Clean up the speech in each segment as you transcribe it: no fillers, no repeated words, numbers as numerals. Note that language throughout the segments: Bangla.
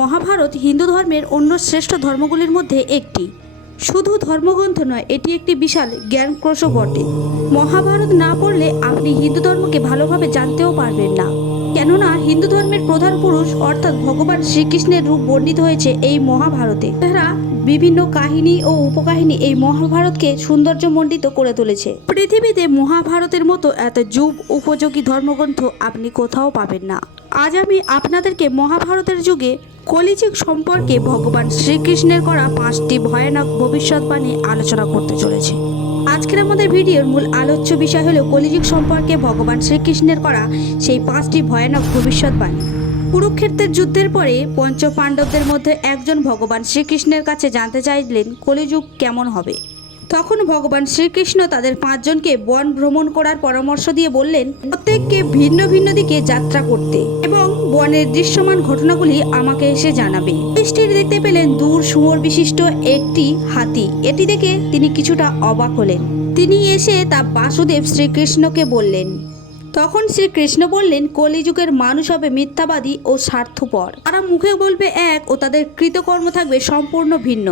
মহাভারত হিন্দু ধর্মের অন্য শ্রেষ্ঠ ধর্মগুলির মধ্যে একটি। শুধু ধর্মগ্রন্থ নয়, এটি একটি বিশাল জ্ঞানকোষও বটে। মহাভারত না পড়লে আপনি হিন্দু ধর্মকে ভালোভাবে জানতেও পারবেন না, কেননা হিন্দু ধর্মের প্রধান পুরুষ অর্থাৎ ভগবান শ্রীকৃষ্ণের রূপ বর্ণিত হয়েছে এই মহাভারতে। তারা বিভিন্ন কাহিনী ও উপকাহিনী এই মহাভারতকে সৌন্দর্যমণ্ডিত করে তুলেছে। পৃথিবীতে মহাভারতের মতো এত যুগ উপযোগী ধর্মগ্রন্থ আপনি কোথাও পাবেন না। আজ আমি আপনাদেরকে মহাভারতের যুগে কলিযুগ সম্পর্কে ভগবান শ্রীকৃষ্ণের করা 5টি ভয়ানক ভবিষ্যৎবাণী আলোচনা করতে চলেছি। আজকের আমাদের ভিডিওর মূল আলোচ্য বিষয় হলো কলিযুগ সম্পর্কে ভগবান শ্রীকৃষ্ণের করা সেই 5টি ভয়ানক ভবিষ্যৎবাণী। কুরুক্ষেত্রের যুদ্ধের পরে পঞ্চ পাণ্ডবদের মধ্যে একজন ভগবান শ্রীকৃষ্ণের কাছে জানতে চাইলেন কলিযুগ কেমন হবে। তখন ভগবান শ্রীকৃষ্ণ তাদের 5 জনকে বন ভ্রমণ করার পরামর্শ দিয়ে বললেন প্রত্যেককে ভিন্ন ভিন্ন দিকে যাত্রা করতে এবং বনের দৃশ্যমান ঘটনাগুলি আমাকে এসে জানাবে। দৃষ্টির দেখতে পেলেন দূর শুয়োর বিশিষ্ট একটি হাতি। এটি দেখে তিনি কিছুটা অবাক হলেন। তিনি এসে তা বাসুদেব শ্রীকৃষ্ণকে বললেন। তখন শ্রীকৃষ্ণ বললেন কলিযুগের মানুষ হবে মিথ্যাবাদী ও স্বার্থপর। তারা মুখে বলবে এক ও তাদের কৃতকর্ম থাকবে সম্পূর্ণ ভিন্ন,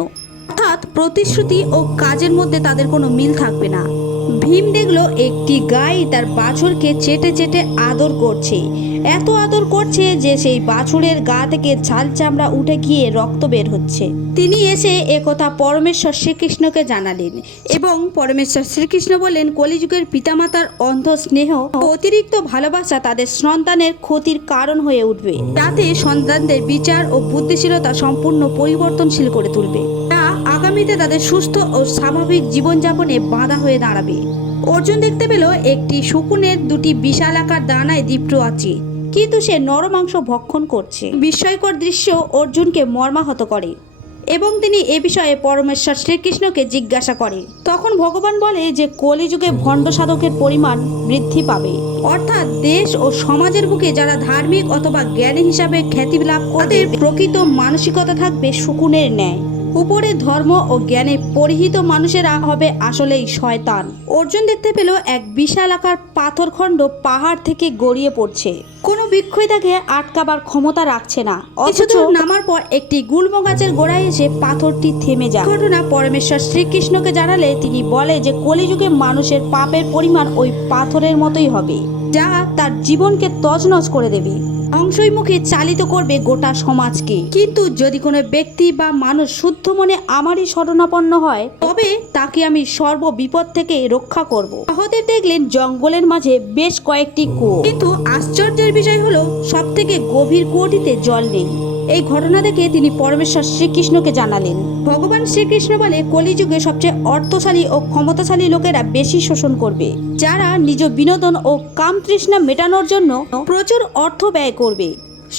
অর্থাৎ প্রতিশ্রুতি ও কাজের মধ্যে তাদের কোনো মিল থাকবে না। ভীম দেখলো একটি গাই তার বাছুরকে চেটে চেটে আদর করছে। এত আদর করছে যে সেই বাছুরের গা থেকে ছাল চামড়া উঠে গিয়ে রক্ত বের হচ্ছে। তিনি এসে একথা পরমেশ্বর শ্রীকৃষ্ণকে জানালেন এবং পরমেশ্বর শ্রীকৃষ্ণ বললেন কলিযুগের পিতামাতার অন্ধ স্নেহ ও অতিরিক্ত ভালোবাসা তাদের সন্তানের ক্ষতির কারণ হয়ে উঠবে, যাতে সন্তানদের বিচার ও বুদ্ধিশীলতা সম্পূর্ণ পরিবর্তনশীল করে তুলবে, তা আগামীতে তাদের সুস্থ ও স্বাভাবিক জীবনযাপনে বাধা হয়ে দাঁড়াবে। অর্জুন দেখতে পেল একটি শকুনের 2টি বিশাল আকার দানায় দীপ্ত আছে, কিন্তু সে নরমাংস ভক্ষণ করছে। বিস্ময়কর দৃশ্য অর্জুনকে মর্মাহত করে এবং তিনি এ বিষয়ে পরমেশ্বর শ্রীকৃষ্ণকে জিজ্ঞাসা করে। তখন ভগবান বলে যে কলিযুগে ভণ্ড সাধকের পরিমাণ বৃদ্ধি পাবে, অর্থাৎ দেশ ও সমাজের বুকে যারা ধার্মিক অথবা জ্ঞানী হিসাবে খ্যাতি লাভ করে প্রকৃত মানসিকতা থাকবে শকুনের ন্যায়। উপরে ধর্ম ও জ্ঞানে পরিহিত মানুষেরা হবে আসলেই শয়তান। অর্জুন দেখতে পেল এক বিশাল আকার পাথরখণ্ড পাহাড় থেকে গড়িয়ে পড়ছে। কোনো বৃক্ষই তাকে আটকাবার ক্ষমতা রাখছে না, অথচ নামার পর একটি গুল্ম গাছের গোড়ায় এসে পাথরটি থেমে যায়। ঘটনা পরমেশ্বর শ্রীকৃষ্ণকে জানালে তিনি বলে যে কলিযুগে মানুষের পাপের পরিমাণ ওই পাথরের মতোই হবে, যা তার জীবনকে তছনছ করে দেবে, ধ্বংসই মুখে চালিত করবে গোটা সমাজকে। কিন্তু যদি কোনো ব্যক্তি বা মানুষ শুদ্ধ মনে আমারই শরণাপন্ন হয়, তবে তাকে আমি সর্ব বিপদ থেকে রক্ষা করব। সহদেব দেখলেন জঙ্গলের মাঝে বেশ কয়েকটি কুয়ো, কিন্তু আশ্চর্যের বিষয় হলো সব থেকে গভীর কুয়োটিতে জল নেই। এই ঘটনা দেখে তিনি পরমেশ্বর শ্রীকৃষ্ণকে জানালেন। ভগবান শ্রীকৃষ্ণ বলে কলিযুগে সবচেয়ে অর্থশালী ও ক্ষমতাশালী লোকেরা বেশি শোষণ করবে, যারা নিজ বিনোদন ও কামতৃষ্ণা মেটানোর জন্য প্রচুর অর্থ ব্যয় করবে।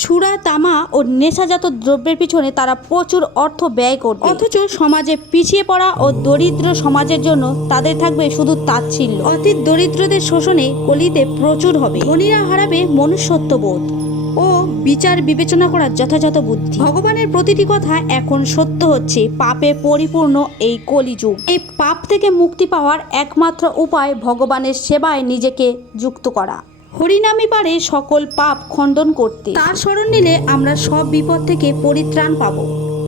সুরা, তামা ও নেশাজাত দ্রব্যের পিছনে তারা প্রচুর অর্থ ব্যয় করবে, অথচ সমাজে পিছিয়ে পড়া ও দরিদ্র সমাজের জন্য তাদের থাকবে শুধু তাচ্ছিল্য। অতি দরিদ্রদের শোষণে কলিতে প্রচুর হবে। ধনীরা হারাবে মনুষ্যত্ববোধ ও বিচার বিবেচনা করার যথাযথ বুদ্ধি। ভগবানের প্রতিটি কথা এখন সত্য হচ্ছে পাপে পরিপূর্ণ এই কলিযুগ। এই পাপ থেকে মুক্তি পাওয়ার একমাত্র উপায় ভগবানের সেবায় নিজেকে যুক্ত করা। হরিনামই পারে সকল পাপ খণ্ডন করতে। তার শরণ নিলে আমরা সব বিপদ থেকে পরিত্রাণ পাবো।